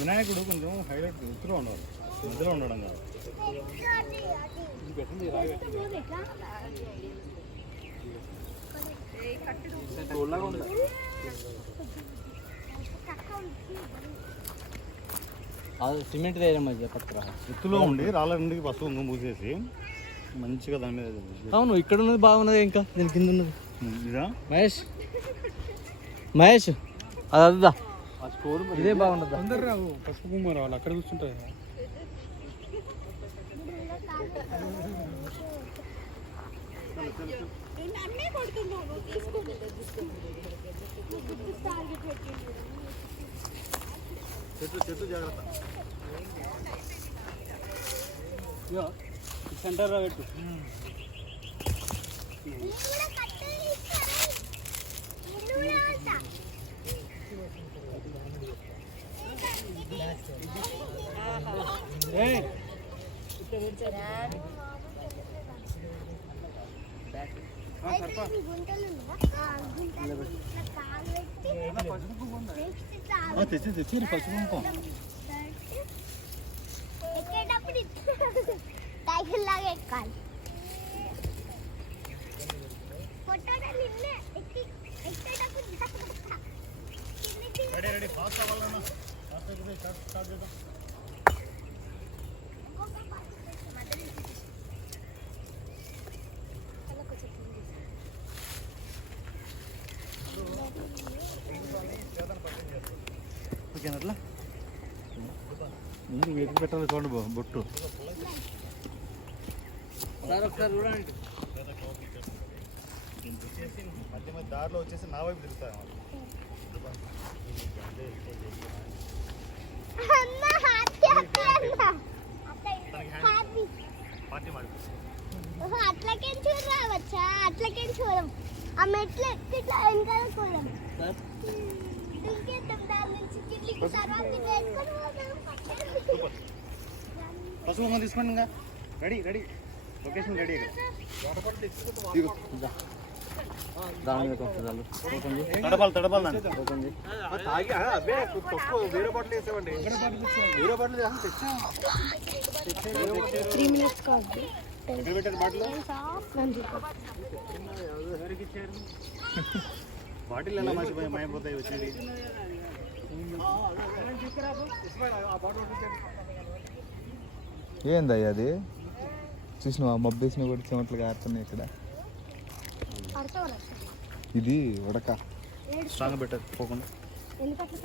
వినాయకుడు కొంచెం హైలైట్ ఎత్తులో ఉండాలి, మధ్యలో ఉండడం కాదు. సిమెంట్ వేయడం మధ్య పక్కన ఎత్తులో ఉండి రాళ్ళ నుండి పసుపు మూసేసి మంచిగా దాని మీద. అవును, ఇక్కడ ఉన్నది బాగున్నది, ఇంకా దీని కింద ఉన్నది ఇదా మహేష్ అదా ఇదే బాగుండదు. అందరు రావు, పసుపు కుమ్మ రావాలి, అక్కడ కూర్చుంటారు. చెట్టు జాగ్రత్త. సెంటర్ పెట్టు. తెచ్చి పసుపు టైగర్ లాగా ఎక్కాలి. రెడీ ఫాస్ట్ అవ్వాలన్నా. స్టార్ట్ చేద్దాం. ఓకేనా అట్లా ముందు వెతికి పెట్టాలి. చూడండి బొట్టు ఒకసారి చూడండి. మధ్య మధ్య దారిలో వచ్చేసి నా వైపు తిరుగుతాయి. అట్లకే చూడవచ్చా? అట్లకే చూడం. ఆ మెట్లు ఎట్లా వెనకాల చూడం. పసుపు తీసుకోండి. ఇంకా రెడీ లొకేషన్ రెడీ. తడపాలి వేరే బాటిల్ వేసామండి. వేరే బాటిల్ తెచ్చా. 3 minutes కాదు. బాటిల్ ఎలా మర్చిపోయి మైపోతాయి వచ్చేది. ఏందయ్యా అది? చూసినావా మబ్బేసిన కూడా చెమట్లు కారుతున్నాయి ఇక్కడ. ఇది ఉడక స్ట్రాంగ్ పెట్టదు పోకుండా. ఎందుకంటే